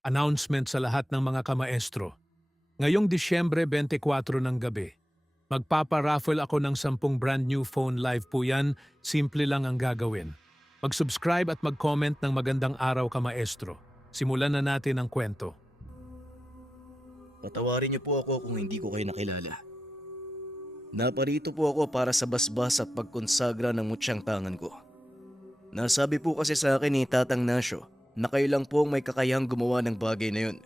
Announcement sa lahat ng mga kamaestro. Ngayong Disyembre 24 ng gabi, magpapa-raffle ako ng 10 brand new phone live po yan, simple lang ang gagawin. Mag-subscribe at mag-comment ng magandang araw kamaestro. Simulan na natin ang kwento. Patawarin niyo po ako kung hindi ko kayo nakilala. Naparito po ako para sa basbas at pagkonsagra ng mutsyang tangan ko. Nasabi po kasi sa akin ni Tatang Nasyo na kayo lang po ang may kakayahang gumawa ng bagay na yun.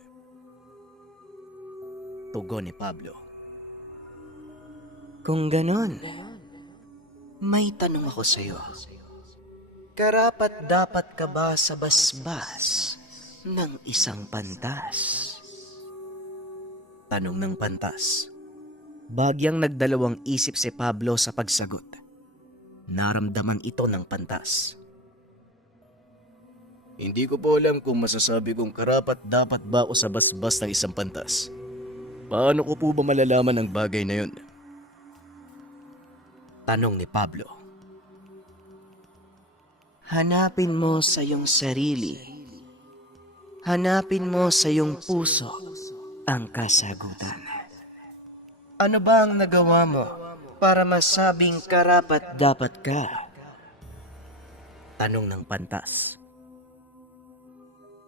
Tugon ni Pablo. Kung ganon, may tanong ako sa iyo. Karapat dapat ka ba sa basbas ng isang pantas? Tanong ng pantas. Bagyang nagdalawang isip si Pablo sa pagsagot. Naramdaman ito ng pantas. Hindi ko po alam kung masasabi kong karapat dapat ba ako sa basbas ng isang pantas. Paano ko po ba malalaman ang bagay na yun? Tanong ni Pablo. Hanapin mo sa iyong sarili. Hanapin mo sa iyong puso ang kasagutan. Ano ba ang nagawa mo para masabing karapat dapat ka? Tanong ng pantas.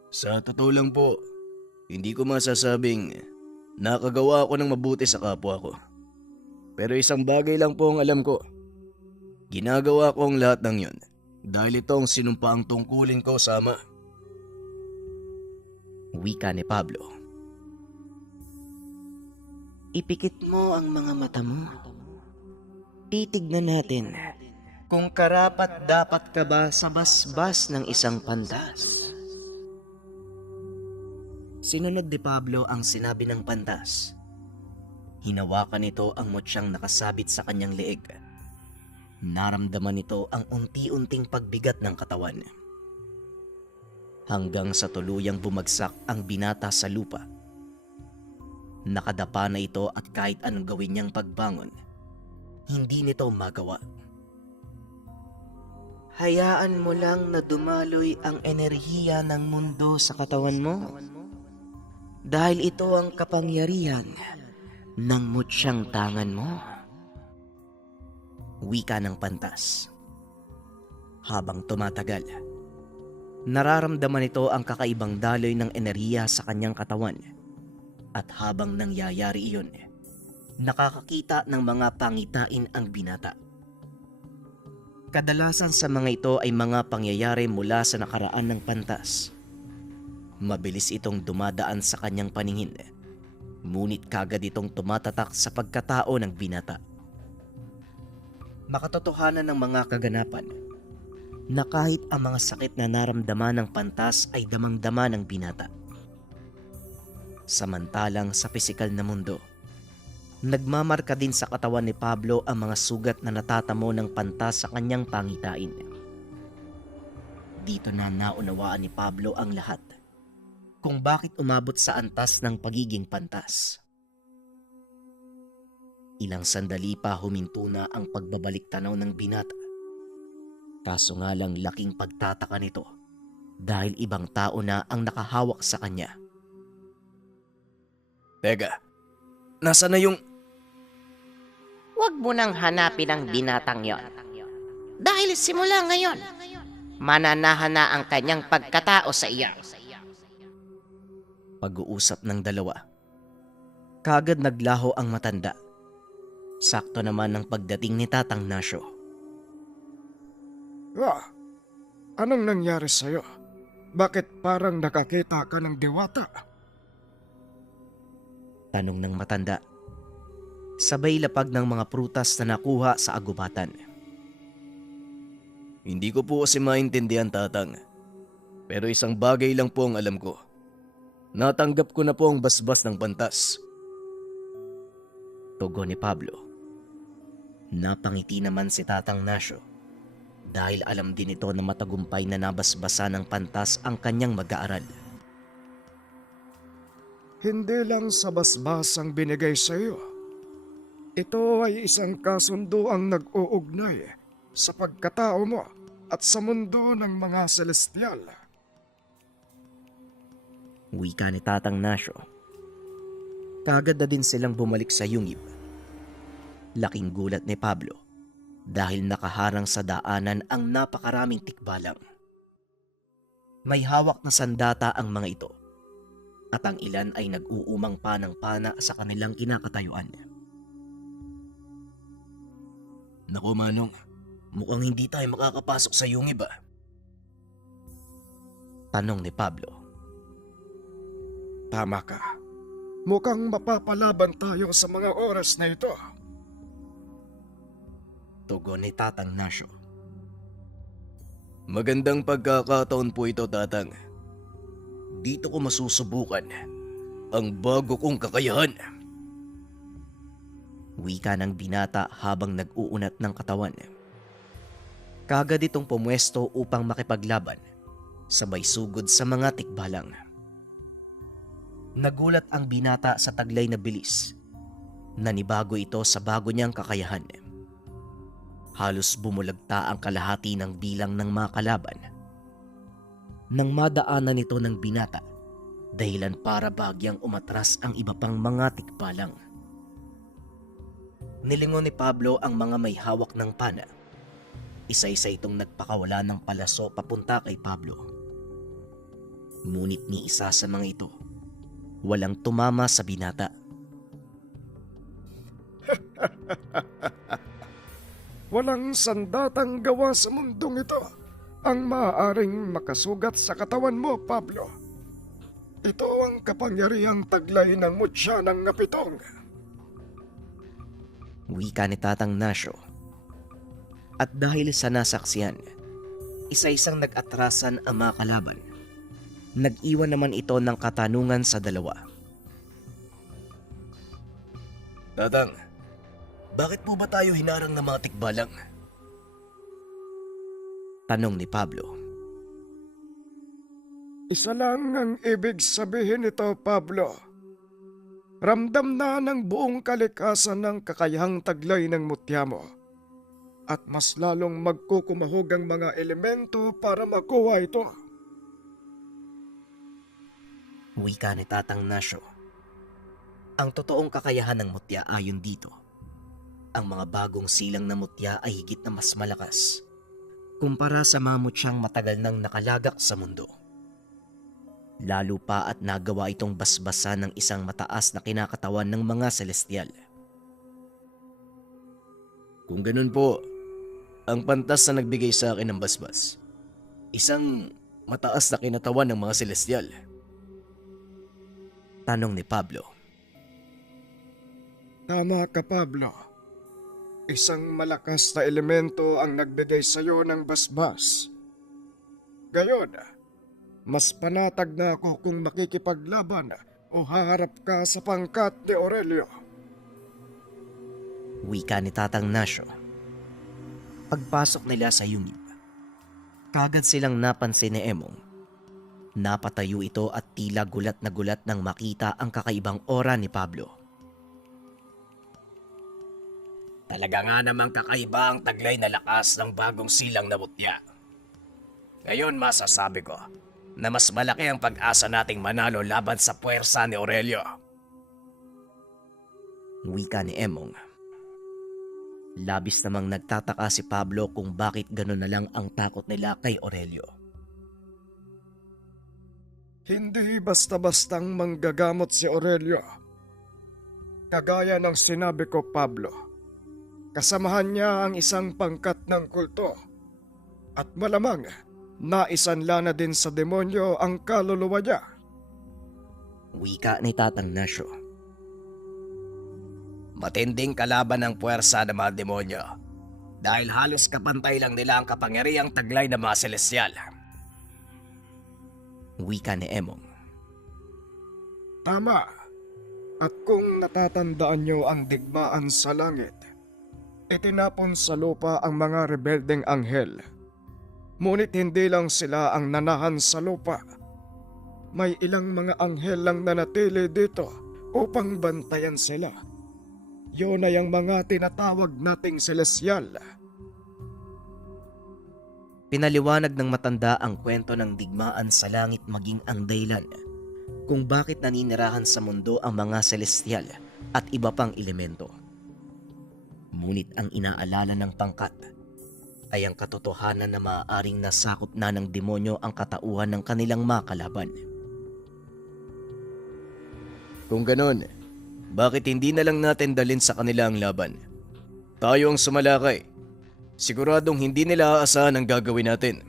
Sa totoo lang po, hindi ko masasabing nakagawa ako ng mabuti sa kapwa ko. Pero isang bagay lang po ang alam ko. Ginagawa ko ang lahat ng yun dahil ito ang sinumpaang tungkulin ko sa Ama. Wika ni Pablo. Ipikit mo ang mga mata mo. Titignan natin kung karapat dapat ka ba sa basbas ng isang pantas. Sinunod ni Pablo ang sinabi ng pantas. Hinawakan nito ang mutsyang nakasabit sa kanyang leeg. Naramdaman nito ang unti-unting pagbigat ng katawan. Hanggang sa tuluyang bumagsak ang binata sa lupa. Nakadapa na ito at kahit anong gawin niyang pagbangon, hindi nito magawa. Hayaan mo lang na dumaloy ang enerhiya ng mundo sa katawan mo. Dahil ito ang kapangyarihan ng mutsyang tangan mo. Wika ng pantas. Habang tumatagal, nararamdaman ito ang kakaibang daloy ng enerhiya sa kanyang katawan. At habang nangyayari iyon, nakakakita ng mga pangitain ang binata. Kadalasan sa mga ito ay mga pangyayari mula sa nakaraan ng pantas. Mabilis itong dumadaan sa kanyang paningin, ngunit kagad itong tumatatak sa pagkatao ng binata. Makatotohanan ng mga kaganapan na kahit ang mga sakit na naramdaman ng pantas ay damang-dama ng binata. Samantalang sa pisikal na mundo, nagmamarka din sa katawan ni Pablo ang mga sugat na natatamo ng pantas sa kanyang pangitain. Dito na naunawaan ni Pablo ang lahat kung bakit umabot sa antas ng pagiging pantas. Ilang sandali pa huminto na ang pagbabalik tanaw ng binata. Kaso nga lang laking pagtataka nito dahil ibang tao na ang nakahawak sa kanya. Teka, nasa na yung... Huwag mo nang hanapin ang binatang yon. Dahil simula ngayon, mananahan na ang kanyang pagkatao sa iyo. Pag-uusap ng dalawa. Kagad naglaho ang matanda. Sakto naman ang pagdating ni Tatang Nasyo. Anong nangyari sa'yo? Bakit parang nakakita ka ng diwata? Tanong ng matanda. Sabay lapag ng mga prutas na nakuha sa agubatan. Hindi ko po kasi maintindihan, Tatang. Pero isang bagay lang po ang alam ko. Natanggap ko na po ang basbas ng pantas. Tugon ni Pablo. Napangiti naman si Tatang Nasyo dahil alam din ito na matagumpay na nabasbasa ng pantas ang kanyang mag-aaral. Hindi lang sa basbas ang binigay sa'yo. Ito ay isang kasunduang nag-uugnay sa pagkatao mo at sa mundo ng mga celestial. Wika ni Tatang Nasyo. Kagad na din silang bumalik sa yungib. Laking gulat ni Pablo dahil nakaharang sa daanan ang napakaraming tikbalang. May hawak na sandata ang mga ito at ang ilan ay nag-uumang panang-pana sa kanilang kinakatayuan. Naku Manong, mukhang hindi tayo makakapasok sa yungib ah. Tanong ni Pablo. Tama ka. Mukhang mapapalaban tayo sa mga oras na ito. Tugon ni Tatang Nasyo. Magandang pagkakataon po ito, Tatang. Dito ko masusubukan ang bago kong kakayahan. Wika ng binata habang nag-uunat ng katawan. Kagad itong pumwesto upang makipaglaban, sabay sugod sa mga tikbalang. Nagulat ang binata sa taglay na bilis. Nanibago ito sa bago niyang kakayahan. Halos bumulagta ang kalahati ng bilang ng mga kalaban. Nang madaanan nito ng binata, dahilan para bagyang umatras ang iba pang mga tikbalang. Nilingon ni Pablo ang mga may hawak ng pana. Isa-isa itong nagpakawala ng palaso papunta kay Pablo. Ngunit ni isa sa mga ito, walang tumama sa binata. Walang sandatang gawa sa mundong ito ang maaaring makasugat sa katawan mo, Pablo. Ito ang kapangyarihang taglay ng mutya ng napitong. Wika ni Tatang Nasyo. At dahil sa nasaksiyan, isa-isang nag-atrasan ang mga kalaban. Nag-iwan naman ito ng katanungan sa dalawa. Tatang, bakit po ba tayo hinarang ng mga tikbalang? Tanong ni Pablo. Isa lang ang ibig sabihin nito, Pablo. Ramdam na ng buong kalikasan ng kakayahang taglay ng mutya mo. At mas lalong magkukumahog ang mga elemento para makuha ito. Wika ni Tatang Nasyo. Ang totoong kakayahan ng mutya ayon dito, ang mga bagong silang na mutya ay higit na mas malakas kumpara sa mga mutyang matagal nang nakalagak sa mundo. Lalo pa at nagawa itong basbasan ng isang mataas na kinakatawan ng mga celestial. Kung ganun po, ang pantas na nagbigay sa akin ng basbas, isang mataas na kinatawan ng mga celestial. Tanong ni Pablo. Tama ka, Pablo. Isang malakas na elemento ang nagbigay sa iyo ng basbas. Gayon, mas panatag na ako kung makikipaglaban o haharap ka sa pangkat ni Aurelio. Wika ni Tatang Nasyo. Pagpasok nila sa yungib, kagad silang napansin ni Emong. Napatayo ito at tila gulat nang makita ang kakaibang aura ni Pablo. Talaga nga namang kakaiba ang taglay na lakas ng bagong silang na mutya. Ngayon masasabi ko na mas malaki ang pag-asa nating manalo laban sa puwersa ni Aurelio. Wika ni Emong. Labis namang nagtataka si Pablo kung bakit gano'n na lang ang takot nila kay Aurelio. Hindi basta-bastang manggagamot si Aurelio. Kagaya ng sinabi ko, Pablo. Kasamahan niya ang isang pangkat ng kulto. At malamang, naisanla na din sa demonyo ang kaluluwa niya. Wika ni Tatang Nasyo. Matinding kalaban ng puwersa ng mga demonyo dahil halos kapantay lang nila ang kapangyarihang taglay ng mga celestial. Wika ni Emong. Tama. At kung natatandaan niyo ang digmaan sa langit, itinapon sa lupa ang mga rebeldeng anghel. Ngunit hindi lang sila ang nanahan sa lupa. May ilang mga anghel lang nanatili dito upang bantayan sila. Yun ay ang mga tinatawag nating celestial. Pinaliwanag ng matanda ang kwento ng digmaan sa langit maging ang dahilan kung bakit naninirahan sa mundo ang mga celestial at iba pang elemento. Ngunit ang inaalala ng pangkat ay ang katotohanan na maaaring nasakop na ng demonyo ang katauhan ng kanilang makalaban. Kung ganon, bakit hindi na lang natin dalhin sa kanila ang laban? Tayo ang sumalakay. Siguradong hindi nila aasahan ang gagawin natin.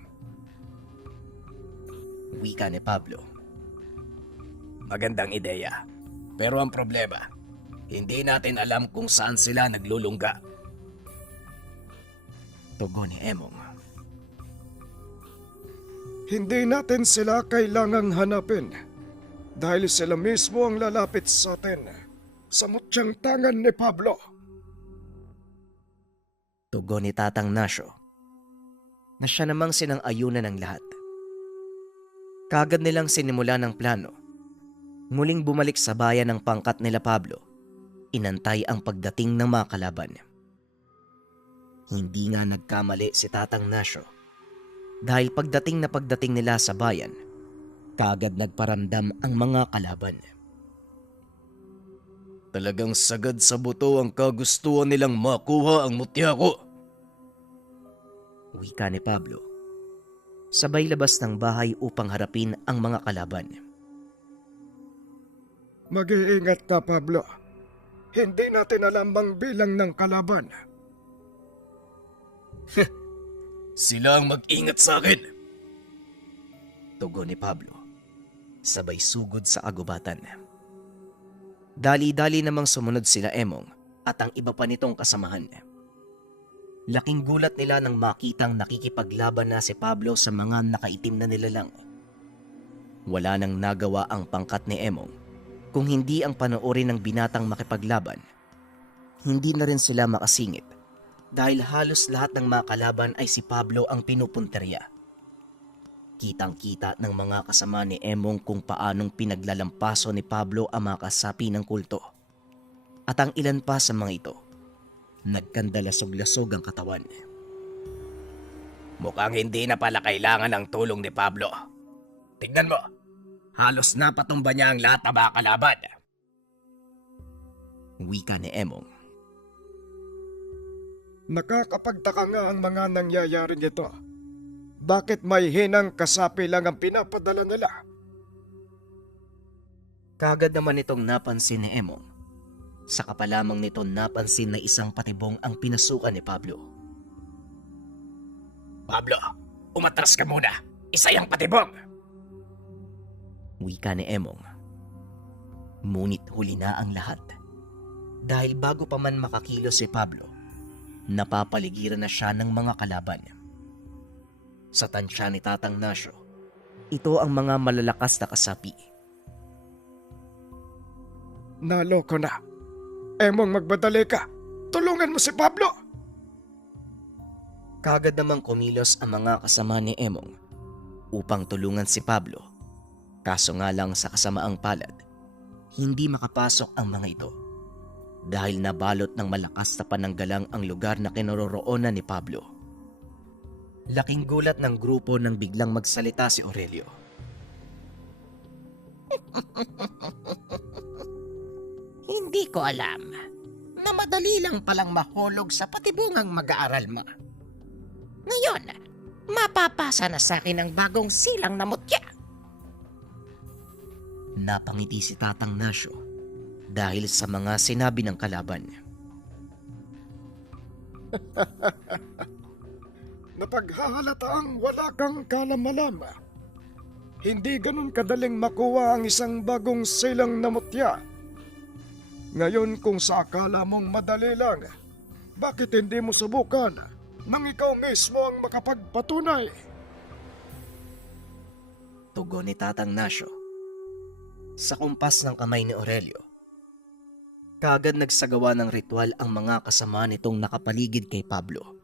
Wika ni Pablo. Magandang ideya. Pero ang problema, hindi natin alam kung saan sila naglulungga. Tugon ni Emong. Hindi natin sila kailangang hanapin dahil sila mismo ang lalapit sa atin sa mutyang tangan ni Pablo. Tugon ni Tatang Nasyo na siya namang sinang-ayunan ng lahat. Kagad nilang sinimula ng plano. Muling bumalik sa bayan ng pangkat nila Pablo. Inantay ang pagdating ng mga kalaban. Hindi nga nagkamali si Tatang Nasyo dahil pagdating nila sa bayan, kagad nagparamdam ang mga kalaban. Talagang sagad sa buto ang kagustuhan nilang makuha ang mutya ko. Wika ni Pablo. Sabay labas ng bahay upang harapin ang mga kalaban. Mag-iingat ka, Pablo. Hindi natin alam ang bilang ng kalaban. Sila ang mag-ingat sa akin. Tugon ni Pablo. Sabay sugod sa agubatan. Dali-dali namang sumunod sila Emong at ang iba pa nitong kasamahan. Laking gulat nila nang makitang nakikipaglaban na si Pablo sa mga nakaitim na nilalang. Wala nang nagawa ang pangkat ni Emong kung hindi ang panoorin ng binatang makipaglaban. Hindi na rin sila makasingit dahil halos lahat ng mga kalaban ay si Pablo ang pinupunterya. Kitang-kita ng mga kasama ni Emong kung paanong pinaglalampaso ni Pablo ang mga kasapi ng kulto. At ang ilan pa sa mga ito, nagkandalasog-lasog ang katawan. Mukhang hindi na pala kailangan ng tulong ni Pablo. Tignan mo, halos napatumba niya ang lahat ng mga kalaban. Wika ni Emong. Nakakapagtaka nga ang mga nangyayari nito. Bakit may hinang kasapi lang ang pinapadala nila? Kagad naman itong napansin ni Emong. Saka pa lamang nito napansin na isang patibong ang pinasukan ni Pablo. Pablo, umatras ka muna. Isa yung patibong! Wika ni Emong. Ngunit huli na ang lahat. Dahil bago pa man makakilos si Pablo, napapaligiran na siya ng mga kalaban. Sa tansya ni Tatang Nasyo, ito ang mga malalakas na kasapi. Naloko na. Emong, magbadali ka. Tulungan mo si Pablo. Kagad namang kumilos ang mga kasama ni Emong upang tulungan si Pablo. Kaso nga lang sa kasamaang palad, hindi makapasok ang mga ito dahil nabalot ng malakas na pananggalang ang lugar na kinaroroonan ni Pablo. Laking gulat ng grupo nang biglang magsalita si Aurelio. Hindi ko alam na madali lang palang mahulog sa patibungang mag-aaral mo. Ngayon, mapapasa na sa akin ang bagong silang na mutya. Napangiti si Tatang Nasyo dahil sa mga sinabi ng kalaban. Napaghahalataang wala kang kalam-alam. Hindi ganun kadaling makuha ang isang bagong silang na mutya. Ngayon kung sa akala mong madali lang, bakit hindi mo subukan nang ikaw mismo ang makapagpatunay? Tugon ni Tatang Nasyo. Sa kumpas ng kamay ni Aurelio, kagad nagsagawa ng ritual ang mga kasama nitong nakapaligid kay Pablo.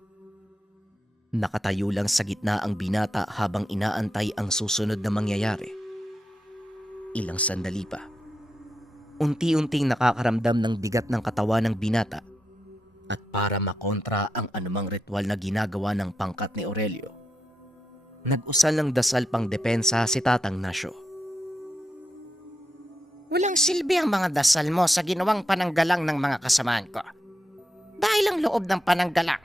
Nakatayo lang sa gitna ang binata habang inaantay ang susunod na mangyayari. Ilang sandali pa. Unti-unting nakakaramdam ng bigat ng katawan ng binata at para makontra ang anumang ritual na ginagawa ng pangkat ni Aurelio, nag-usal ng dasal pang depensa si Tatang Nasyo. Walang silbi ang mga dasal mo sa ginawang pananggalang ng mga kasamaan ko. Dahil ang loob ng pananggalang,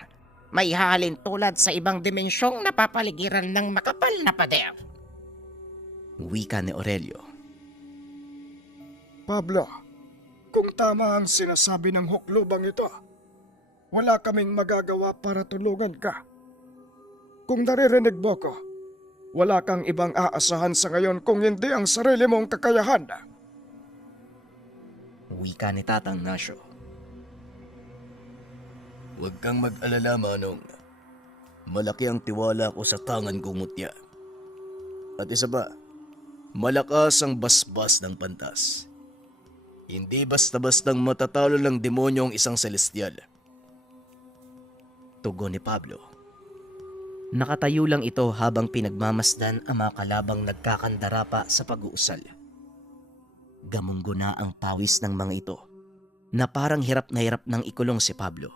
may halin tulad sa ibang dimensyong napapaligiran ng makapal na pader. Wika ni Aurelio. Pablo, kung tama ang sinasabi ng huklubang ito, wala kaming magagawa para tulungan ka. Kung naririnig mo ko, wala kang ibang aasahan sa ngayon kung hindi ang sarili mong kakayahan. Wika ni Tatang Nasyo. Huwag kang mag-alala, Manong. Malaki ang tiwala ko sa tangan kong mutya. At isa pa, malakas ang basbas ng pantas. Hindi basta-bastang matatalo ng demonyo ang isang celestial. Tugon ni Pablo. Nakatayo lang ito habang pinagmamasdan ang mga kalabang nagkakandara pa sa pag-uusal. Gamunggo na ang pawis ng mga ito na parang hirap na hirap nang ikulong si Pablo.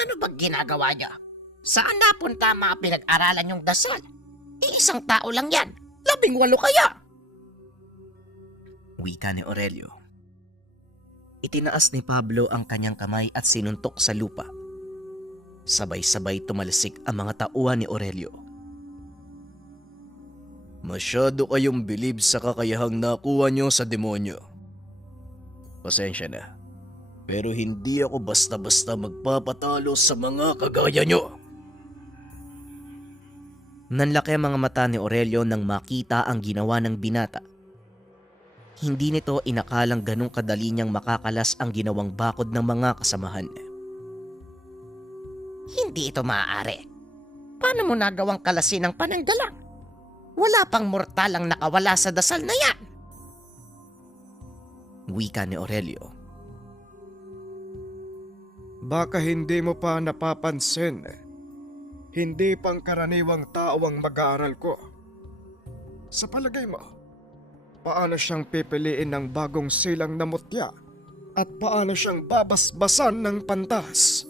Ano bang ginagawa niyo? Saan napunta ang mga pinag-aralan yung dasal? Iisang tao lang yan. 18 kaya? Wika ni Aurelio. Itinaas ni Pablo ang kanyang kamay at sinuntok sa lupa. Sabay-sabay tumalsik ang mga tauhan ni Aurelio. Masyado kayong bilib sa kakayahang nakuha nyo sa demonyo. Pasensya na, pero hindi ako basta-basta magpapatalo sa mga kagaya nyo. Nanlaki ang mga mata ni Aurelio nang makita ang ginawa ng binata. Hindi nito inakalang ganong kadali niyang makakalas ang ginawang bakod ng mga kasamahan. Hindi ito maaari. Paano mo nagawang kalasin ng pananggalang? Wala pang mortal ang nakawala sa dasal na yan. Wika ni Aurelio. Baka hindi mo pa napapansin. Hindi pangkaraniwang tao ang mag-aaral ko. Sa palagay mo, paano siyang pipiliin ng bagong silang na mutya at paano siyang babasbasan ng pantas?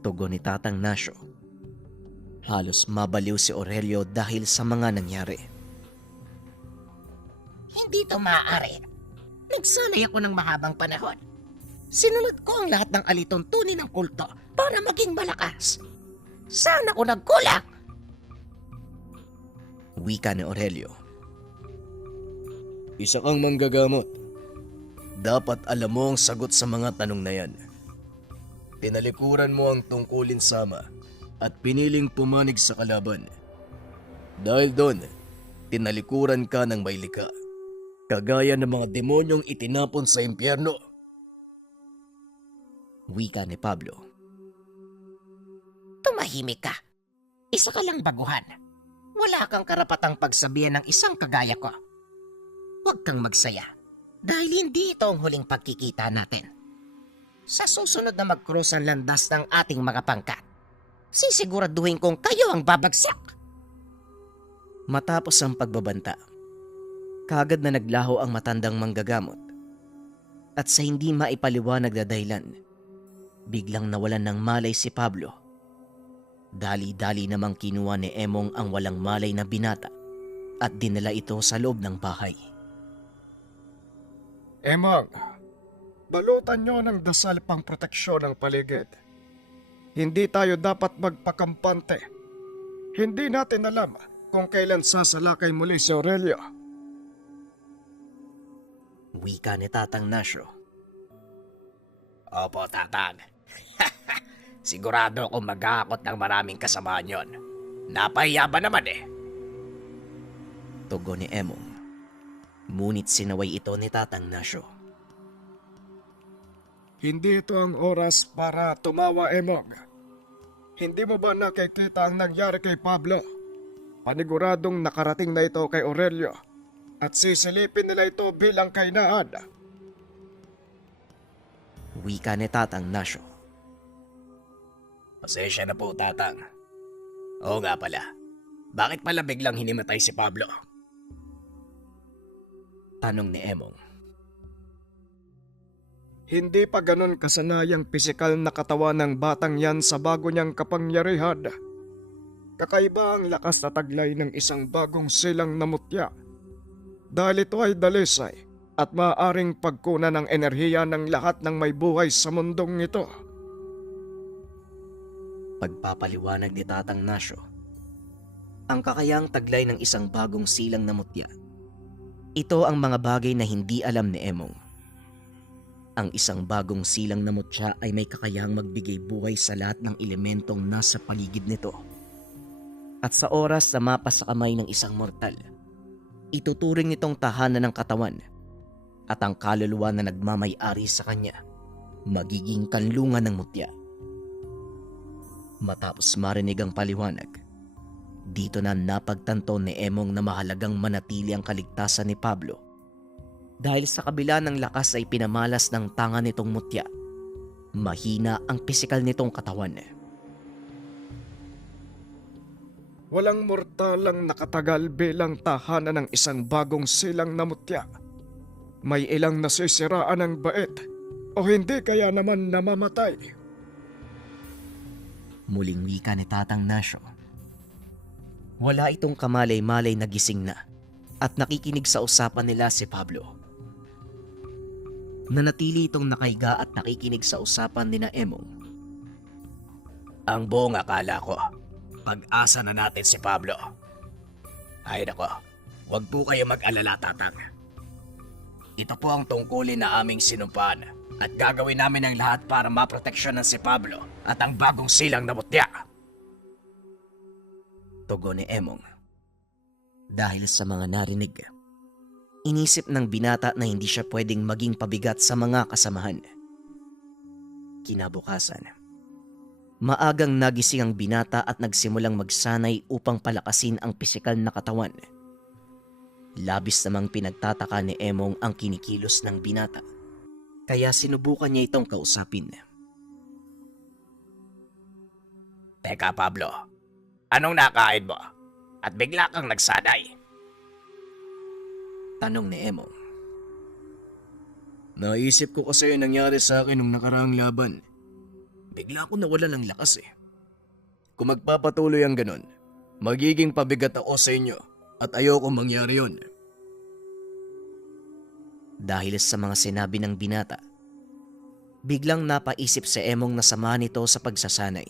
Tugon ni Tatang Nasyo. Halos mabaliw si Aurelio dahil sa mga nangyari. Hindi ito maaari. Nagsanay ako ng mahabang panahon. Sinunod ko ang lahat ng alituntunin ng kulto para maging malakas. Saan ako nagkulang? Wika ni Aurelio. Isa kang manggagamot. Dapat alam mo ang sagot sa mga tanong na yan. Tinalikuran mo ang tungkulin sama at piniling pumanig sa kalaban. Dahil doon, tinalikuran ka ng may likha. Kagaya ng mga demonyong itinapon sa impyerno. Wika ni Pablo. Tumahimik ka. Isa ka lang baguhan. Wala kang karapatang pagsabihan ng isang kagaya ko. Huwag kang magsaya dahil hindi ito ang huling pagkikita natin. Sa susunod na mag-cross ang landas ng ating mga pangkat, sisiguraduhin kong kayo ang babagsak. Matapos ang pagbabanta, kaagad na naglaho ang matandang manggagamot. At sa hindi maipaliwanag na dahilan, biglang nawalan ng malay si Pablo. Dali-dali namang kinuha ni Emong ang walang malay na binata at dinala ito sa loob ng bahay. Emang, balutan nyo ng dasal pang proteksyon ng paligid. Hindi tayo dapat magpakampante. Hindi natin alam kung kailan sasalakay muli si Aurelio. Wika ni Tatang Nasyo. Opo, Tatang. Sigurado akong mag-aakot ng maraming kasamaan yon. Napahiya ba naman eh? Tugon ni Emong. Ngunit sinaway ito ni Tatang Nasyo. Hindi ito ang oras para tumawa, Emong. Hindi mo ba nakikita ang nangyari kay Pablo? Paniguradong nakarating na ito kay Aurelio at sisilipin nila ito bilang kainaan. Wika ni Tatang Nasyo. Pasensya na po, Tatang. Oo nga pala. Bakit pala biglang hinimatay si Pablo? Tanong ni Emong. Hindi pa ganon kasanayang pisikal na katawan ng batang yan sa bago niyang kapangyarihan. Kakaiba ang lakas na taglay ng isang bagong silang na mutya. Dahil ito ay dalisay at maaaring pagkunan ng enerhiya ng lahat ng may buhay sa mundong ito. Pagpapaliwanag ni Tatang Nasyo, ang kakayang taglay ng isang bagong silang na mutya. Ito ang mga bagay na hindi alam ni Emong. Ang isang bagong silang na mutya ay may kakayang magbigay buhay sa lahat ng elementong nasa paligid nito. At sa oras na mapa sa kamay ng isang mortal, ituturing nitong tahanan ng katawan at ang kaluluwa na nagmamay-ari sa kanya magiging kanlungan ng mutya. Matapos marinig ang paliwanag, dito na napagtanto ni Emong na mahalagang manatili ang kaligtasan ni Pablo dahil sa kabila ng lakas ay pinamalas ng tanga nitong mutya. Mahina ang pisikal nitong katawan. Walang mortalang nakatagal bilang tahanan ng isang bagong silang na mutya. May ilang nasisiraan ng bait o hindi kaya naman namamatay. Muling wika ni Tatang Nasyo. Wala itong kamalay-malay na gising na at nakikinig sa usapan nila si Pablo. Nanatili itong nakaiga at nakikinig sa usapan ni na Emong. Ang buong akala ko, pag-asa na natin si Pablo. Ay nako, huwag po kayo mag-alala, Tatang. Ito po ang tungkulin na aming sinumpaan at gagawin namin ang lahat para maproteksyonan si Pablo at ang bagong silang na mutya. Tugon ni Emong. Dahil sa mga narinig, inisip ng binata na hindi siya pwedeng maging pabigat sa mga kasamahan. Kinabukasan, maagang nagising ang binata at nagsimulang magsanay upang palakasin ang pisikal na katawan. Labis namang pinagtataka ni Emong ang kinikilos ng binata, kaya sinubukan niya itong kausapin. Teka Pablo, anong nakain mo? At bigla kang nagsanay? Tanong ni Emong. Naisip ko kasi yung nangyari sa akin nung nakaraang laban. Bigla ako nawalan ng lakas eh. Kung magpapatuloy ang ganon, magiging pabigat ako sa inyo at ayoko mangyari yon. Dahil sa mga sinabi ng binata, biglang napaisip si Emong na samahan ito sa pagsasanay.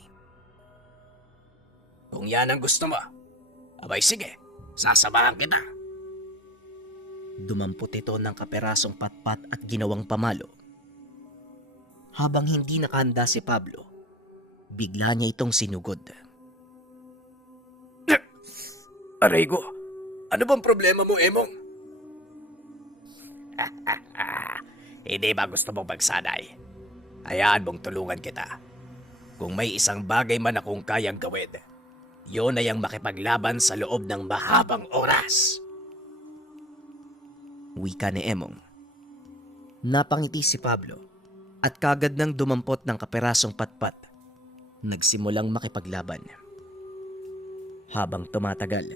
Kung yan ang gusto mo, abay sige, sasamahan kita. Dumampot ito ng kaperasong patpat at ginawang pamalo. Habang hindi nakahanda si Pablo, bigla niya itong sinugod. Aray ko, ano bang problema mo, Emong? Hindi ba gusto mong magsanay? Hayaan mong tulungan kita. Kung may isang bagay man akong kayang gawin, yun ay ang makipaglaban sa loob ng mahabang oras. Wika ni Emong. Napangiti si Pablo at kagad nang dumampot ng kaperasong patpat, nagsimulang makipaglaban. Habang tumatagal,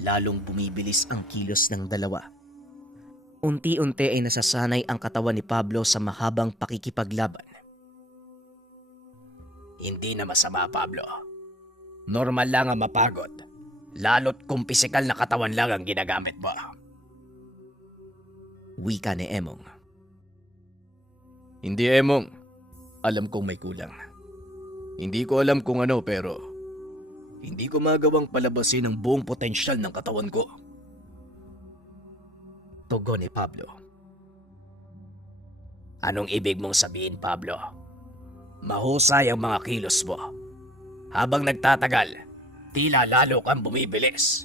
lalong bumibilis ang kilos ng dalawa. Unti-unti ay nasasanay ang katawan ni Pablo sa mahabang pakikipaglaban. Hindi na masama, Pablo. Normal lang ang mapagod, lalo't kung pisikal na katawan lang ang ginagamit mo. Wika ni Emong. Hindi, Emong. Alam kong may kulang. Hindi ko alam kung ano pero hindi ko magawang palabasin ang buong potensyal ng katawan ko. Tugon ni Pablo. Anong ibig mong sabihin, Pablo? Mahusay ang mga kilos mo. Habang nagtatagal, tila lalo kang bumibilis.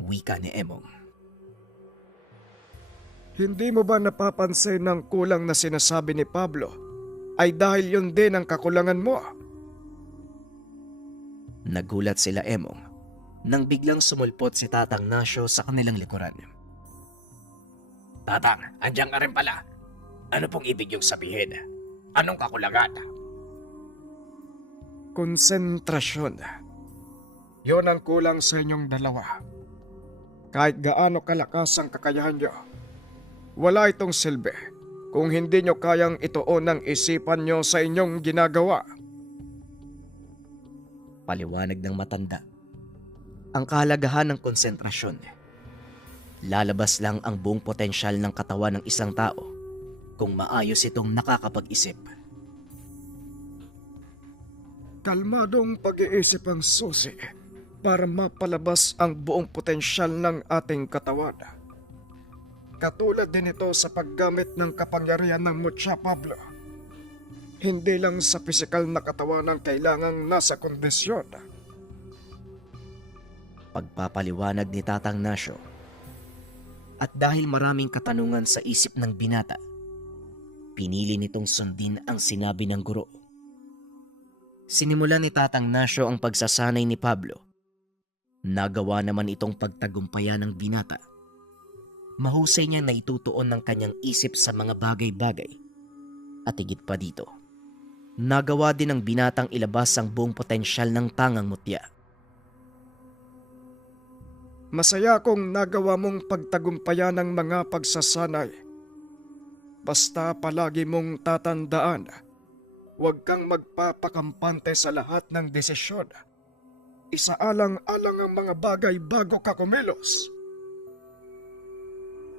Wika ni Emong. Hindi mo ba napapansin ng kulang na sinasabi ni Pablo ay dahil yun din ang kakulangan mo? Nagulat sila Emong nang biglang sumulpot si Tatang Nasyo sa kanilang likuran. Tatang, andiyan ka rin pala. Ano pong ibig yung sabihin? Anong kakulangan? Konsentrasyon. Yun ang kulang sa inyong dalawa. Kahit gaano kalakas ang kakayahan nyo, wala itong silbi kung hindi nyo kayang ituon ang isipan nyo sa inyong ginagawa. Paliwanag ng matanda. Ang kahalagahan ng konsentrasyon. Lalabas lang ang buong potensyal ng katawan ng isang tao kung maayos itong nakakapag-isip. Kalmadong pag-iisip ang susi para mapalabas ang buong potensyal ng ating katawan. Katulad din ito sa paggamit ng kapangyarihan ng Mucha, Pablo. Hindi lang sa pisikal na katawan ang kailangang nasa kondisyon. Pagpapaliwanag ni Tatang Nasyo. At dahil maraming katanungan sa isip ng binata, pinili nitong sundin ang sinabi ng guro. Sinimulan ni Tatang Nasyo ang pagsasanay ni Pablo. Nagawa naman itong pagtagumpayan ng binata. Mahusay niyang naitutuon ng kanyang isip sa mga bagay-bagay. At higit pa dito, nagawa din ng binatang ilabas ang buong potensyal ng tangang mutya. Masaya kong nagawa mong pagtagumpayan ng mga pagsasanay. Basta palagi mong tatandaan, huwag kang magpapakampante sa lahat ng desisyon. Isaalang-alang ang mga bagay bago ka kumilos.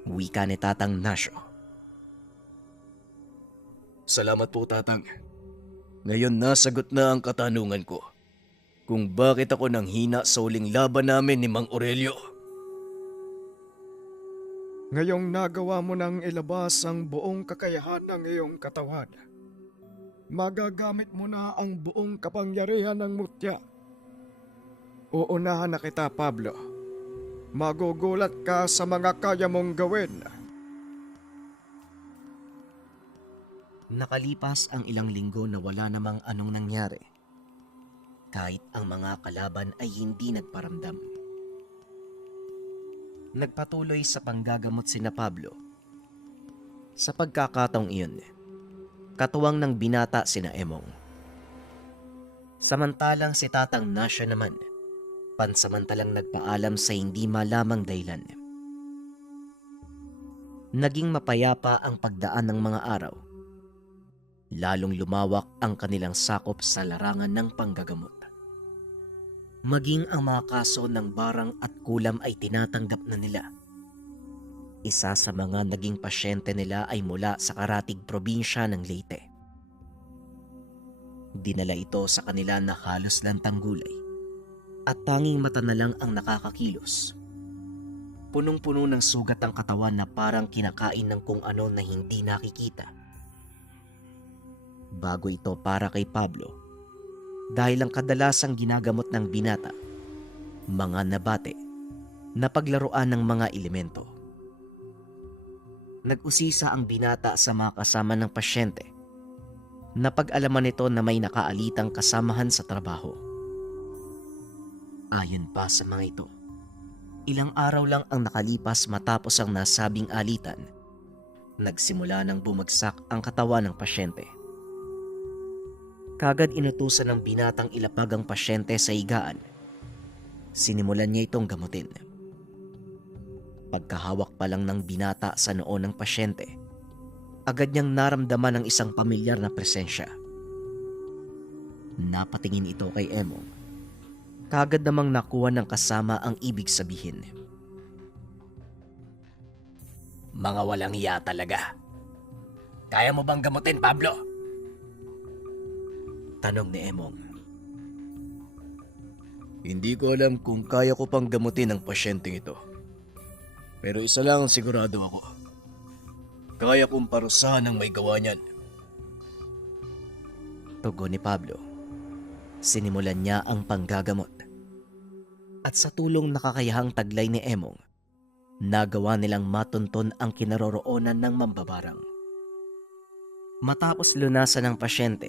Wika ni Tatang Nasyo. Salamat po, Tatang. Ngayon nasagot na ang katanungan ko kung bakit ako nang hina sa uling laban namin ni Mang Aurelio. Ngayong nagawa mo nang ilabas ang buong kakayahan ng iyong katawan, magagamit mo na ang buong kapangyarihan ng mutya. Uunahan na kita, Pablo. Magugulat ka sa mga kaya mong gawin. Nakalipas ang ilang linggo na wala namang anong nangyari. Kahit ang mga kalaban ay hindi nagparamdam. Nagpatuloy sa panggagamot sina Pablo. Sa pagkakataong iyon, katuwang ng binata sina Emong. Samantalang si Tatang Nasyo naman, pansamantalang nagpaalam sa hindi malamang dahilan. Naging mapayapa ang pagdaan ng mga araw. Lalong lumawak ang kanilang sakop sa larangan ng panggagamot. Maging ang mga kaso ng barang at kulam ay tinatanggap na nila. Isa sa mga naging pasyente nila ay mula sa karatig probinsya ng Leyte. Dinala ito sa kanila na halos lantang gulay at tanging mata na lang ang nakakakilos. Punong-puno ng sugat ang katawan na parang kinakain ng kung ano na hindi nakikita. Bago ito para kay Pablo, dahil ang kadalasang ginagamot ng binata, mga nabate na paglaruan ng mga elemento. Nag-usisa ang binata sa mga kasama ng pasyente. Napag-alaman nito na may nakaalitang kasamahan sa trabaho. Ayon pa sa mga ito, ilang araw lang ang nakalipas matapos ang nasabing alitan, nagsimula nang bumagsak ang katawan ng pasyente. Kagad inutusan ng binatang ilapag ang pasyente sa higaan. Sinimulan niya itong gamutin. Pagkahawak pa lang ng binata sa noo ng pasyente, agad niyang naramdaman ang isang pamilyar na presensya. Napatingin ito kay Emong. Kagad namang nakuha ng kasama ang ibig sabihin. Mga walang hiya talaga. Kaya mo bang gamutin, Pablo? Tanong ni Emong. Hindi ko alam kung kaya ko pang gamutin ang pasyenteng ito. Pero isa lang ang sigurado ako. Kaya kong parusahan ang may gawa niyan. Tugon ni Pablo. Sinimulan niya ang panggagamot. At sa tulong na kakayahang taglay ni Emong, nagawa nilang matunton ang kinaroroonan ng mambabarang. Matapos lunasan ng pasyente,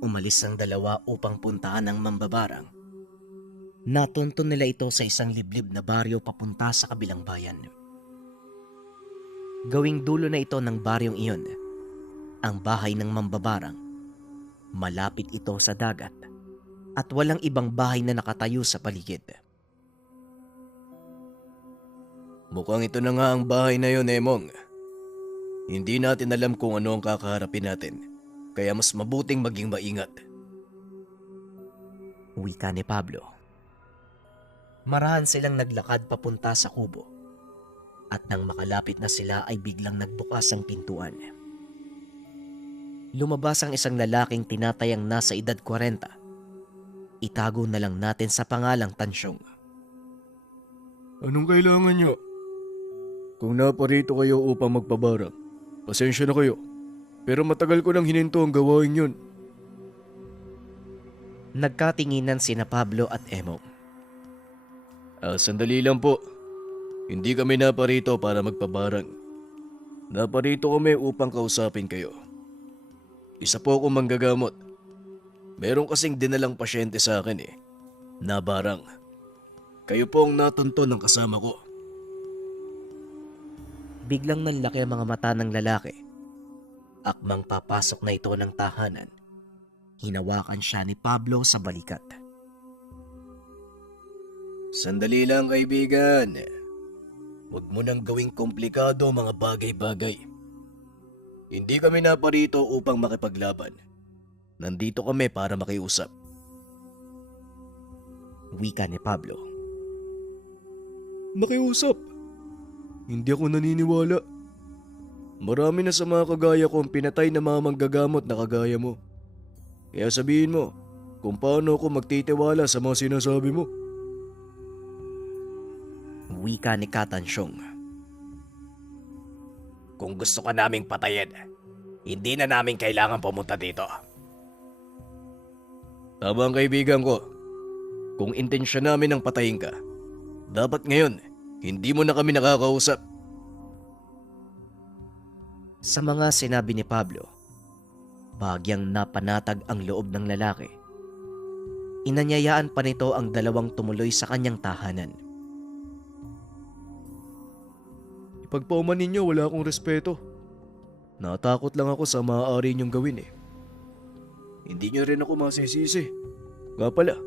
umalis ang dalawa upang puntahan ang mambabarang. Natunton nila ito sa isang liblib na baryo papunta sa kabilang bayan. Gawing dulo na ito ng baryong iyon, ang bahay ng mambabarang. Malapit ito sa dagat at walang ibang bahay na nakatayo sa paligid. Mukhang ito na nga ang bahay na yun, Emong. Hindi natin alam kung ano ang kakaharapin natin. Kaya mas mabuting maging maingat. Wika ni Pablo. Marahan silang naglakad papunta sa kubo. At nang makalapit na sila ay biglang nagbukas ang pintuan. Lumabas ang isang lalaking tinatayang nasa edad 40. Itago na lang natin sa pangalang Tansyong. Anong kailangan nyo? Kung naparito kayo upang magpabarang, pasensya na kayo. Pero matagal ko nang hininto ang gawain yun. Nagkatinginan sina Pablo at Emong. Sandali lang po. Hindi kami naparito para magpabarang. Naparito kami upang kausapin kayo. Isa po akong manggagamot. Meron kasing dinalang pasyente sa akin na barang. Kayo po ang natunto ng kasama ko. Biglang nanlaki ang mga mata ng lalaki. Akmang papasok na ito ng tahanan. Hinawakan siya ni Pablo sa balikat. Sandali lang kaibigan. Huwag mo nang gawing komplikado ang mga bagay-bagay. Hindi kami naparito upang makipaglaban. Nandito kami para makiusap. Wika ni Pablo. Makiusap? Hindi ako naniniwala. Marami na sa mga kagaya ko ang pinatay na mga manggagamot na kagaya mo. Kaya sabihin mo kung paano ako magtitiwala sa mga sinasabi mo. Wika ni Katansyong. Kung gusto ka naming patayin, hindi na namin kailangan pumunta dito. Tama ang kaibigan ko. Kung intensyon namin ang patayin ka, dapat ngayon hindi mo na kami nakakausap. Sa mga sinabi ni Pablo, bahagyang napanatag ang loob ng lalaki. Inanyayaan pa nito ang dalawang tumuloy sa kanyang tahanan. Ipagpauman ninyo, wala akong respeto. Natakot lang ako sa maaari niyong gawin Hindi niyo rin ako masisisi. Nga pala,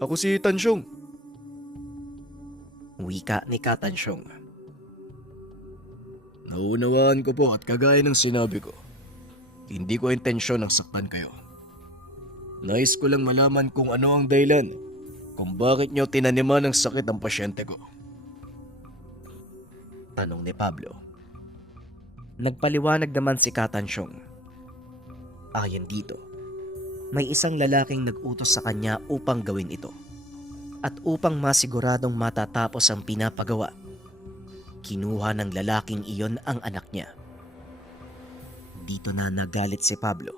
ako si Tansyong. Wika ni Katansyong. Naunawaan ko po at kagaya ng sinabi ko, hindi ko intensyon ang saktan kayo. Nais ko lang malaman kung ano ang dahilan kung bakit niyo tinaniman ng sakit ang pasyente ko. Tanong ni Pablo. Nagpaliwanag naman si Katansyong. Ayon dito, may isang lalaking nag-utos sa kanya upang gawin ito. At upang masiguradong matatapos ang pinapagawa, kinuha ng lalaking iyon ang anak niya. Dito na nagalit si Pablo.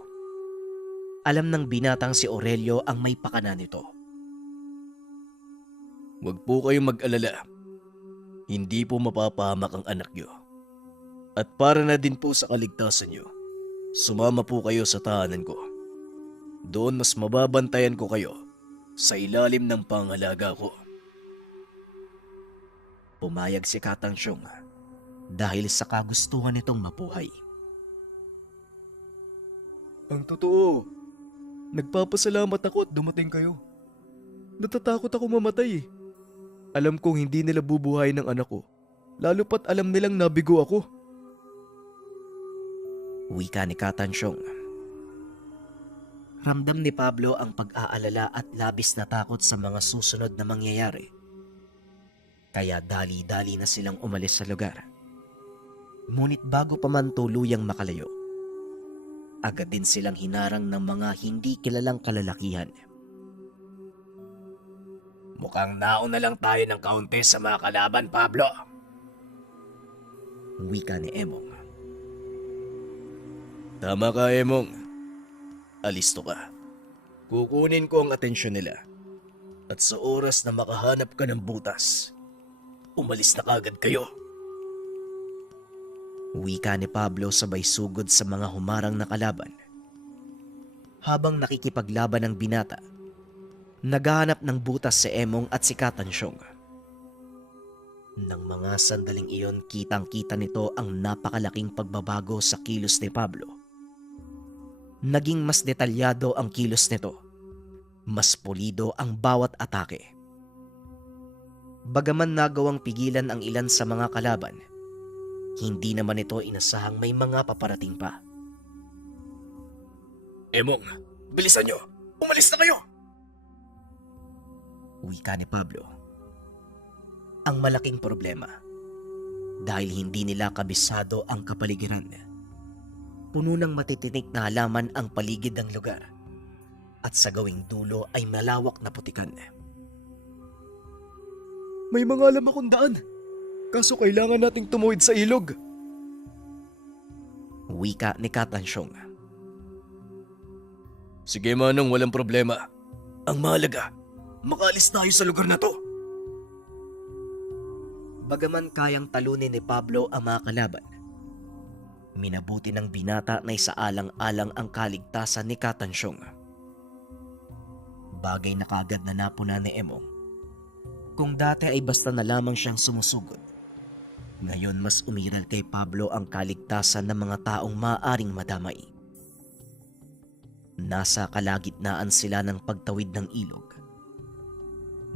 Alam ng binatang si Aurelio ang may pakana nito. Huwag po kayong mag-alala. Hindi po mapapahamak ang anak niyo. At para na din po sa kaligtasan niyo, sumama po kayo sa tahanan ko. Doon mas mababantayan ko kayo sa ilalim ng pangalaga ko. Pumayag si Katansyong dahil sa kagustuhan nitong mabuhay. Ang totoo, nagpapasalamat ako at dumating kayo. Natatakot ako mamatay Alam kong hindi nila bubuhay ng anak ko, lalo pat alam nilang nabigo ako. Wika ni Katansyong. Ramdam ni Pablo ang pag-aalala at labis na takot sa mga susunod na mangyayari. Kaya dali-dali na silang umalis sa lugar. Ngunit bago pa man tuluyang makalayo, agad din silang hinarang ng mga hindi kilalang kalalakihan. Mukhang nauna lang tayo ng kaunti sa mga kalaban, Pablo. Wika ni Emong. Tama ka, Emong. Alisto ka. Kukunin ko ang atensyon nila. At sa oras na makahanap ka ng butas, umalis na kagad kayo. Wika ni Pablo sabay sugod sa mga humarang na kalaban. Habang nakikipaglaban ang binata, naghahanap ng butas si Emong at si Katansyong. Nang mga sandaling iyon, kitang-kita nito ang napakalaking pagbabago sa kilos ni Pablo. Naging mas detalyado ang kilos nito. Mas pulido ang bawat atake. Bagaman nagawang pigilan ang ilan sa mga kalaban, hindi naman ito inasahang may mga paparating pa. Emong, bilisan nyo! Umalis na kayo! Wika ni Pablo. Ang malaking problema, dahil hindi nila kabisado ang kapaligiran. Puno ng matitinik na halaman ang paligid ng lugar at sa gawing dulo ay malawak na putikan. May mga alam akong daan. Kaso kailangan nating tumuwid sa ilog. Wika ni Katansyong. Sige Manong, walang problema. Ang mahalaga, makaalis tayo sa lugar na to. Bagaman kayang talunin ni Pablo ang mga kalaban, minabuti ng binata na isaalang-alang ang kaligtasan ni Katansyong. Bagay na kagad na napuna ni Emong. Kung dati ay basta na lamang siyang sumusugod, ngayon mas umiral kay Pablo ang kaligtasan ng mga taong maaaring madamay. Nasa kalagitnaan sila ng pagtawid ng ilog.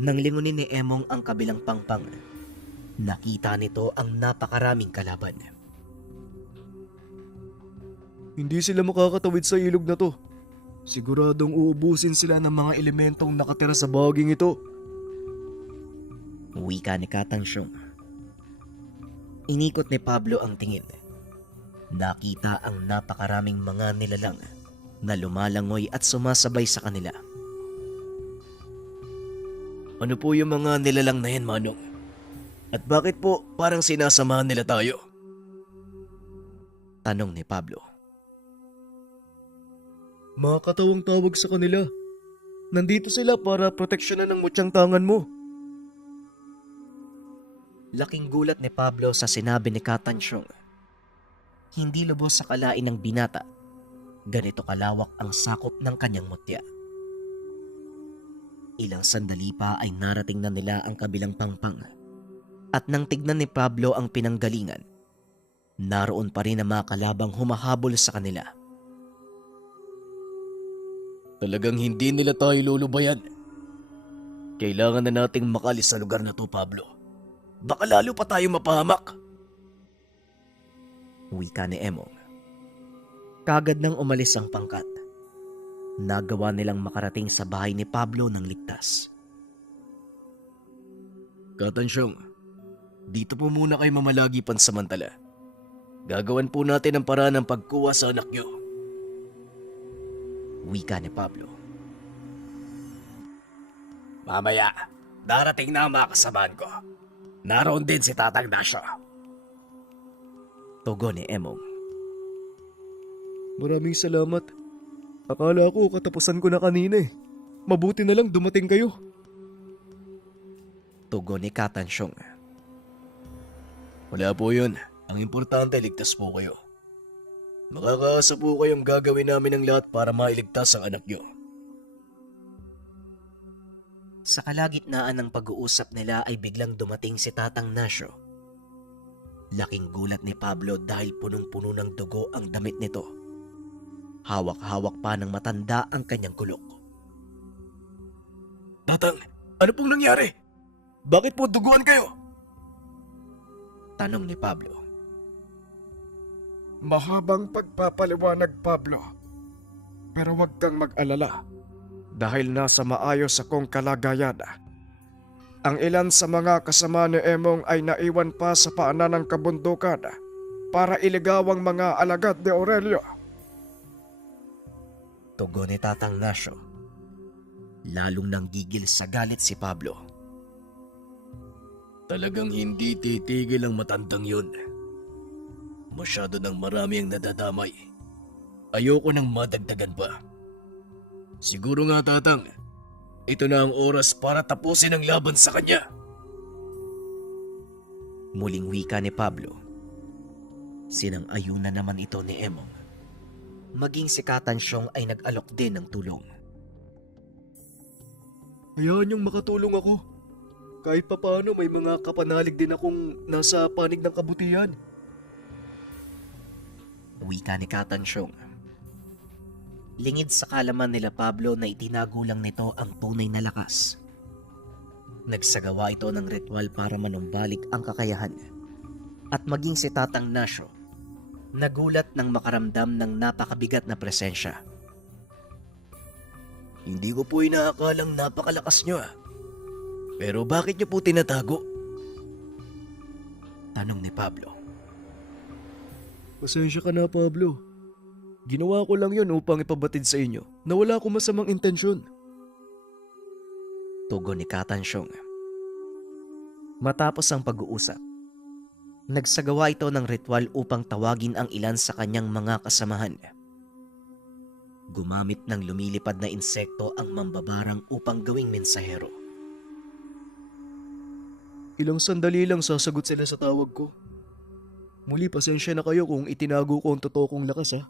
Nang lingunin ni Emong ang kabilang pangpang, nakita nito ang napakaraming kalaban. Hindi sila makakatawid sa ilog na to. Siguradong uubusin sila ng mga elementong nakatira sa bahaging ito. Wika ni Katansyong. Inikot ni Pablo ang tingin. Nakita ang napakaraming mga nilalang na lumalangoy at sumasabay sa kanila. Ano po yung mga nilalang na yan, Manong? At bakit po parang sinasamahan nila tayo? Tanong ni Pablo. Mga katawang tawag sa kanila. Nandito sila para proteksyonan ng mutyang tangan mo. Laking gulat ni Pablo sa sinabi ni Katansyong. Hindi lubos sa kalain ng binata. Ganito kalawak ang sakop ng kanyang mutya. Ilang sandali pa ay narating na nila ang kabilang pangpang. At nang tignan ni Pablo ang pinanggalingan, naroon pa rin ang mga kalabang humahabol sa kanila. Talagang hindi nila tayo lulubayan. Kailangan na nating makalis sa lugar na to, Pablo. Baka lalo pa tayo mapahamak. Wika ni Emong. Kagad nang umalis ang pangkat, nagawa nilang makarating sa bahay ni Pablo ng ligtas. Katansyong, dito po muna kayo mamalagi pansamantala. Gagawan po natin ang paraan ng pagkuha sa anak nyo. Wika ni Pablo. Mamaya, darating na ang mga kasamahan ko. Naroon din si Tatang Nasyo. Tugon ni Emong. Maraming salamat. Akala ko katapusan ko na kanina eh. Mabuti na lang dumating kayo. Tugon ni Katansyong. Wala po yun. Ang importante, ligtas po kayo. Makakaasa po kayong gagawin namin ang lahat para mailigtas ang anak nyo. Sa kalagitnaan ng pag-uusap nila ay biglang dumating si Tatang Nasyo. Laking gulat ni Pablo dahil punong-puno ng dugo ang damit nito. Hawak-hawak pa ng matanda ang kanyang kulok. Tatang, ano pong nangyari? Bakit po duguan kayo? Tanong ni Pablo. Mahabang pagpapaliwanag, Pablo. Pero huwag kang mag-alala. Dahil nasa maayos akong kalagayan. Ang ilan sa mga kasama ni Emong ay naiwan pa sa paanan ng kabundukan para iligaw ang mga alagad ni Aurelio. Tugon ni Tatang Nasyo. Lalong nanggigil sa galit si Pablo. Talagang hindi titigil ang matandang yun. Masyado nang marami ang nadadamay. Ayoko nang madagdagan pa. Siguro nga, Tatang, ito na ang oras para tapusin ang laban sa kanya. Muling wika ni Pablo. Sinang-ayunan naman ito ni Emong. Maging si Katansyong ay nag-alok din ng tulong. Hayaan niyong makatulong ako. Kahit papaano may mga kapanalig din akong nasa panig ng kabutihan. Wika ni Katansyong. Lingid sa kalaman nila Pablo na itinago lang nito ang tunay na lakas. Nagsagawa ito ng ritual para manumbalik ang kakayahan. At maging si Tatang Nasyo, nagulat nang makaramdam ng napakabigat na presensya. Hindi ko po inaakalang napakalakas nyo. Pero bakit niyo po tinatago? Tanong ni Pablo. Pasensya ka na, Pablo. Ginawa ko lang yun upang ipabatid sa inyo na wala akong masamang intensyon. Tugon ni Katansyong. Matapos ang pag-uusap, nagsagawa ito ng ritual upang tawagin ang ilan sa kanyang mga kasamahan. Gumamit ng lumilipad na insekto ang mambabarang upang gawing mensahero. Ilang sandali lang sasagot sila sa tawag ko. Muli, pasensya na kayo kung itinago ko ang totoo kong lakas, ha.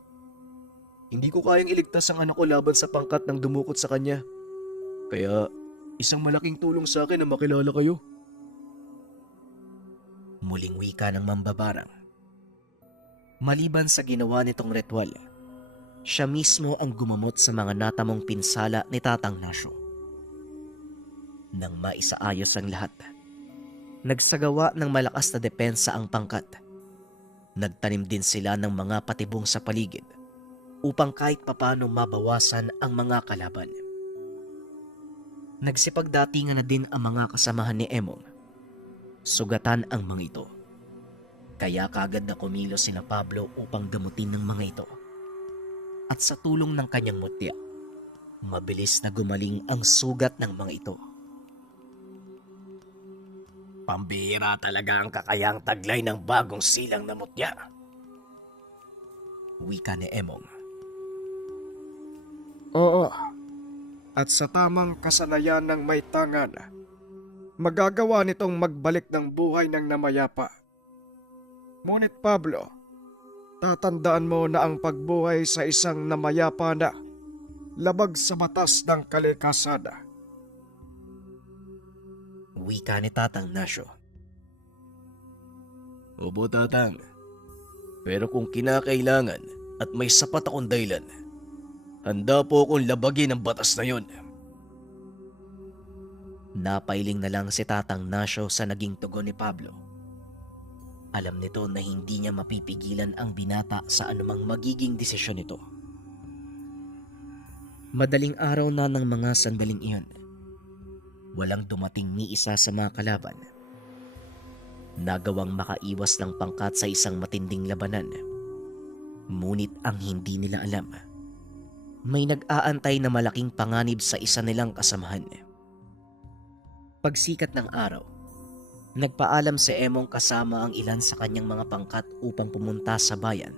Hindi ko kayang iligtas ang anak ko laban sa pangkat ng dumukot sa kanya. Kaya isang malaking tulong sa akin na makilala kayo. Muling wika ng mambabarang. Maliban sa ginawa nitong ritual, siya mismo ang gumamot sa mga natamong pinsala ni Tatang Nasyo. Nang maisaayos ang lahat, nagsagawa ng malakas na depensa ang pangkat. Nagtanim din sila ng mga patibong sa paligid upang kahit papano mabawasan ang mga kalaban. Nagsipagdatingan na din ang mga kasamahan ni Emong. Sugatan ang mga ito. Kaya kagad na kumilos sina Pablo upang gamutin ng mga ito. At sa tulong ng kanyang mutya, mabilis na gumaling ang sugat ng mga ito. Pambihira talaga ang kakayang taglay ng bagong silang na mutya. Wika ni Emong. Oo. At sa tamang kasanayan ng may tangan, magagawa nitong magbalik ng buhay ng namayapa. Ngunit Pablo, tatandaan mo na ang pagbuhay sa isang namayapa na labag sa batas ng kalikasan. Wika ni Tatang Nasyo. Opo, Tatang. Pero kung kinakailangan at may sapat akong dahilan, handa po akong labagin ang batas na yon. Napailing na lang si Tatang Nasyo sa naging tugon ni Pablo. Alam nito na hindi niya mapipigilan ang binata sa anumang magiging desisyon nito. Madaling araw na ng mga sandaling iyon. Walang dumating ni isa sa mga kalaban. Nagawang makaiwas ng pangkat sa isang matinding labanan. Ngunit ang hindi nila alam, may nag-aantay na malaking panganib sa isa nilang kasamahan. Pagsikat ng araw, nagpaalam si Emong kasama ang ilan sa kanyang mga pangkat upang pumunta sa bayan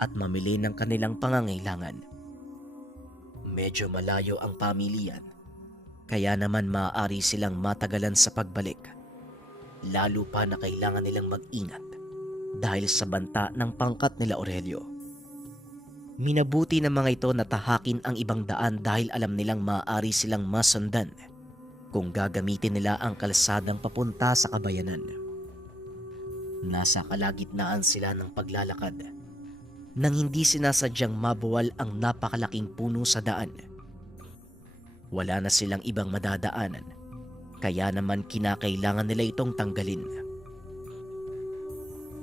at mamili ng kanilang pangangailangan. Medyo malayo ang pamilihan, kaya naman maaari silang matagalan sa pagbalik. Lalo pa na kailangan nilang mag-ingat dahil sa banta ng pangkat nila Aurelio. Minabuti ng mga ito na tahakin ang ibang daan dahil alam nilang maaari silang masundan kung gagamitin nila ang kalsadang papunta sa kabayanan. Nasa kalagitnaan sila ng paglalakad nang hindi sinasadyang mabuwal ang napakalaking puno sa daan. Wala na silang ibang madadaanan, kaya naman kinakailangan nila itong tanggalin.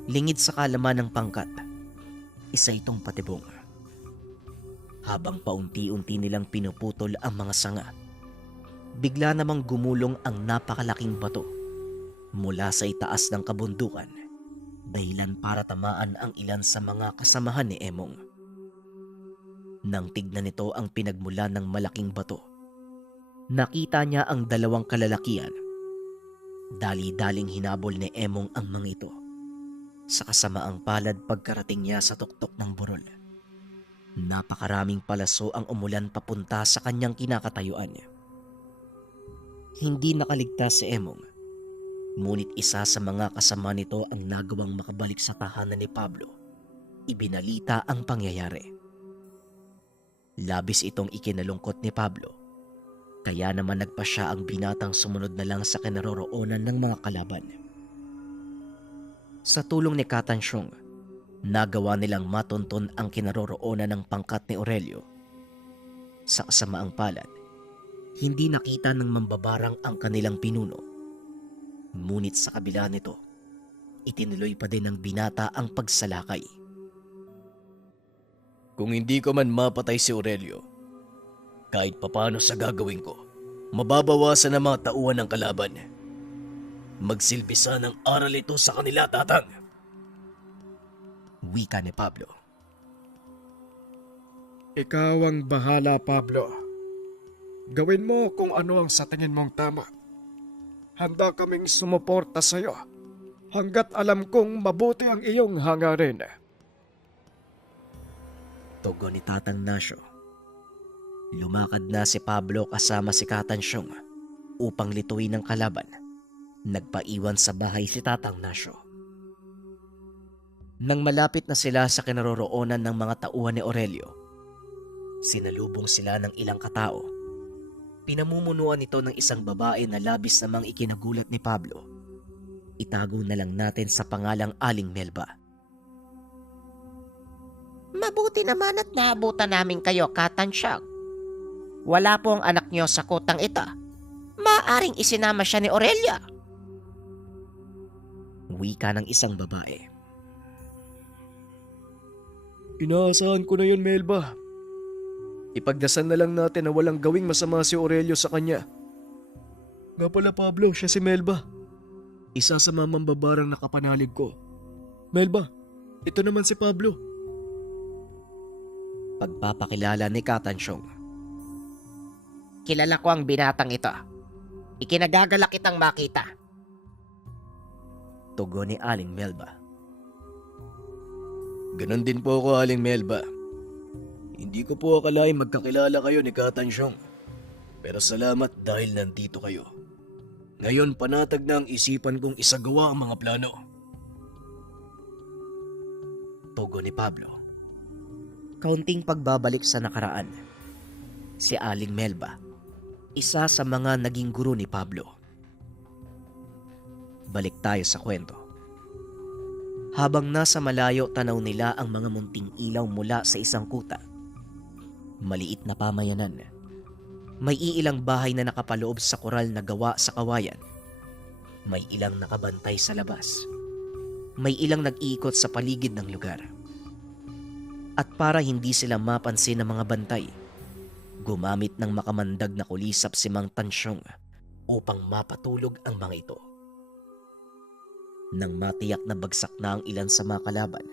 Lingid sa kalaman ng pangkat, isa itong patibong. Habang paunti-unti nilang pinuputol ang mga sanga, bigla namang gumulong ang napakalaking bato mula sa itaas ng kabundukan, dahilan para tamaan ang ilan sa mga kasamahan ni Emong. Nang tignan nito ang pinagmula ng malaking bato, nakita niya ang dalawang kalalakian. Dali-daling hinabol ni Emong ang mga ito. Sa kasamaang palad pagkarating niya sa tuktok ng burol, napakaraming palaso ang umulan papunta sa kanyang kinakatayuan. Hindi nakaligtas si Emong, ngunit isa sa mga kasama nito ang nagawang makabalik sa tahanan ni Pablo. Ibinalita ang pangyayari. Labis itong ikinalungkot ni Pablo, kaya naman nagpasya ang binatang sumunod na lang sa kinaroroonan ng mga kalaban. Sa tulong ni Katansyong, nagawa nilang matunton ang kinaroroonan ng pangkat ni Aurelio. Sa kasamaang palad, hindi nakita ng mambabarang ang kanilang pinuno. Ngunit sa kabila nito, itinuloy pa din ng binata ang pagsalakay. Kung hindi ko man mapatay si Aurelio, kahit papano sa gagawin ko, Mababawasan ang mga tauhan ng kalaban. Magsilbisa ng aral ito sa kanila, Tatang. Wika ni Pablo. Ikaw ang bahala, Pablo. Gawin mo kung ano ang sa tingin mong tama. Handa kaming sumuporta sa iyo hanggat alam kong mabuti ang iyong hangarin. Tugon ni Tatang Nasyo. Lumakad na si Pablo kasama si Katansyong upang lituin ang kalaban. Nagpaiwan sa bahay si Tatang Nasyo. Nang malapit na sila sa kinaroroonan ng mga tauhan ni Aurelio, sinalubong sila ng ilang katao. Pinamumunuan ito ng isang babae na labis namang ikinagulat ni Pablo. Itago na lang natin sa pangalang Aling Melba. Mabuti naman at naabutan namin kayo, Katansyag. Wala po ang anak niyo sa kutang ito. Maaring isinama siya ni Aurelia. Wika ng isang babae. Inaasahan ko na yun, Melba. Ipagdasal na lang natin na walang gawing masama si Aurelio sa kanya. Nga pala, Pablo, siya si Melba. Isa sa mamambabarang nakapanalig ko. Melba, ito naman si Pablo. Pagpapakilala ni Katansyong. Kilala ko ang binatang ito. Ikinagagalak kitang makita. Tugon ni Aling Melba. Ganon din po ako, Aling Melba. Hindi ko po akalaing magkakilala kayo ni Katansyong. Pero salamat dahil nandito kayo. Ngayon panatag na ang isipan kong isagawa ang mga plano. Tugon ni Pablo. Kaunting pagbabalik sa nakaraan. Si Aling Melba, isa sa mga naging guro ni Pablo. Balik tayo sa kwento. Habang nasa malayo tanaw nila ang mga munting ilaw mula sa isang kuta. Maliit na pamayanan. May iilang bahay na nakapaloob sa koral na gawa sa kawayan. May ilang nakabantay sa labas. May ilang nag-iikot sa paligid ng lugar. At para hindi sila mapansin ng mga bantay, gumamit ng makamandag na kulisap si Mang Tansyong upang mapatulog ang mga ito. Nang matiyak na bagsak na ang ilan sa mga kalaban,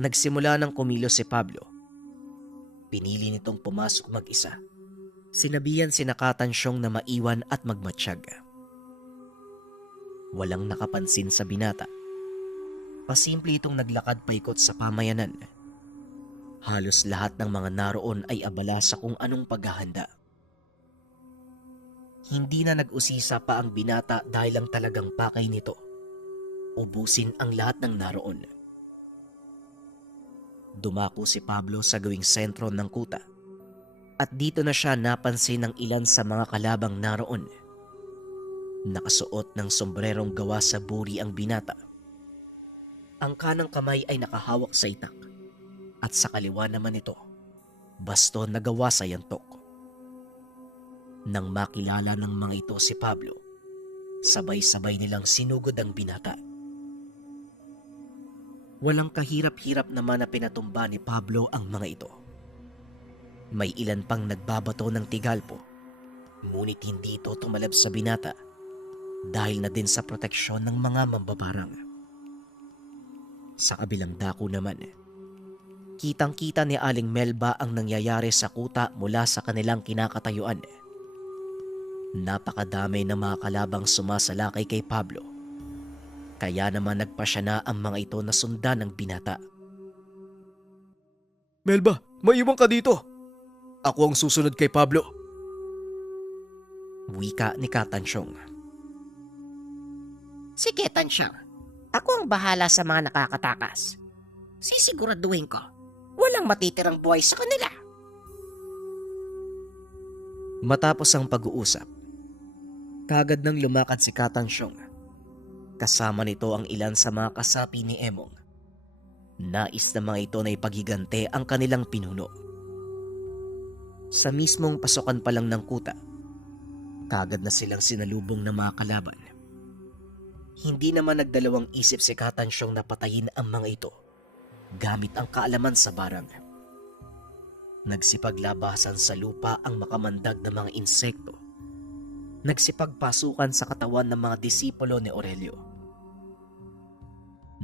nagsimula ng kumilos si Pablo. Pinili nitong pumasok mag-isa. Sinabihan si Katansyong na maiwan at magmatsyag. Walang nakapansin sa binata. Pasimple itong naglakad paikot sa pamayanan. Halos lahat ng mga naroon ay abala sa kung anong paghahanda. Hindi na nag-usisa pa ang binata dahil lang talagang pakay nito. Ubusin ang lahat ng naroon. Dumako si Pablo sa gawing sentro ng kuta. At dito na siya napansin ng ilan sa mga kalabang naroon. Nakasuot ng sombrerong gawa sa buri ang binata. Ang kanang kamay ay nakahawak sa itak. At sa kaliwa naman ito, baston na gawa sa yantok. Nang makilala ng mga ito si Pablo, sabay-sabay nilang sinugod ang binata. Walang kahirap-hirap naman na pinatumba ni Pablo ang mga ito. May ilan pang nagbabato ng tigalpo, ngunit hindi ito tumalab sa binata dahil na din sa proteksyon ng mga mambabarang. Sa kabilang dako naman, kitang-kita ni Aling Melba ang nangyayari sa kuta mula sa kanilang kinakatayuan. Napakadami ng mga kalabang sumasalakay kay Pablo. Kaya naman nagpasya na ang mga ito na sundan ng binata. Melba, maiwan ka dito. Ako ang susunod kay Pablo. Wika ni Katansyong. Sige, Tansyang. Ako ang bahala sa mga nakakatakas. Sisiguraduhin ko, walang matitirang buhay sa kanila. Matapos ang pag-uusap, kagad nang lumakad si Katansyong. Kasama nito ang ilan sa mga kasapi ni Emong. Nais na mga ito na ipagigante ang kanilang pinuno. Sa mismong pasukan pa lang ng kuta, kagad na silang sinalubong ng mga kalaban. Hindi naman nagdalawang isip si Katansyong na patayin ang mga ito gamit ang kaalaman sa barang. Nagsipaglabasan sa lupa ang makamandag na mga insekto nagsipagpasukan sa katawan ng mga disipulo ni Aurelio.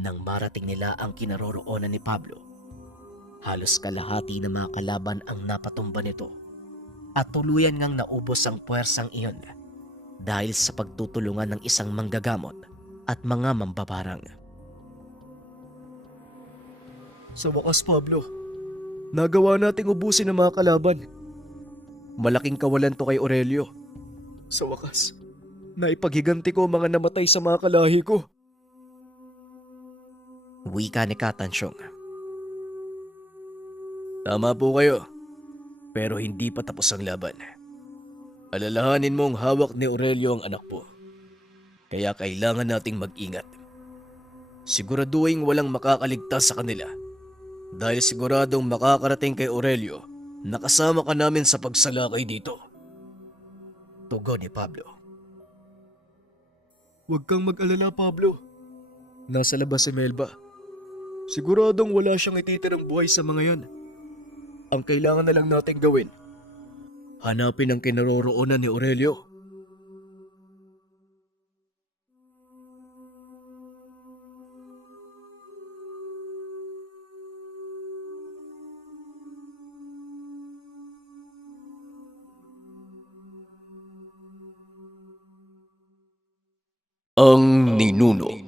Nang marating nila ang kinaroroonan ni Pablo, halos kalahati ng mga kalaban ang napatumba nito at tuluyan ngang naubos ang puwersang iyon dahil sa pagtutulungan ng isang manggagamot at mga mambabarang. Sa wakas, Pablo, nagawa nating ubusin ang mga kalaban. Malaking kawalan to kay Aurelio. Sa wakas, naipaghiganti ko ang mga namatay sa mga kalahi ko. Wika ni Katansyong. Tama po kayo, pero hindi pa tapos ang laban. Alalahanin mong hawak ni Aurelio ang anak po. Kaya kailangan nating mag-ingat. Siguraduhin walang makakaligtas sa kanila. Dahil siguradong makakarating kay Aurelio na kasama ka namin sa pagsalakay dito. Tugon ni Pablo. Huwag kang mag-alala, Pablo. Nasa labas si Melba. Siguradong wala siyang ititirang buhay sa mga yan. Ang kailangan na lang natin gawin, hanapin ang kinaroroonan ni Aurelio. Ang Ninuno.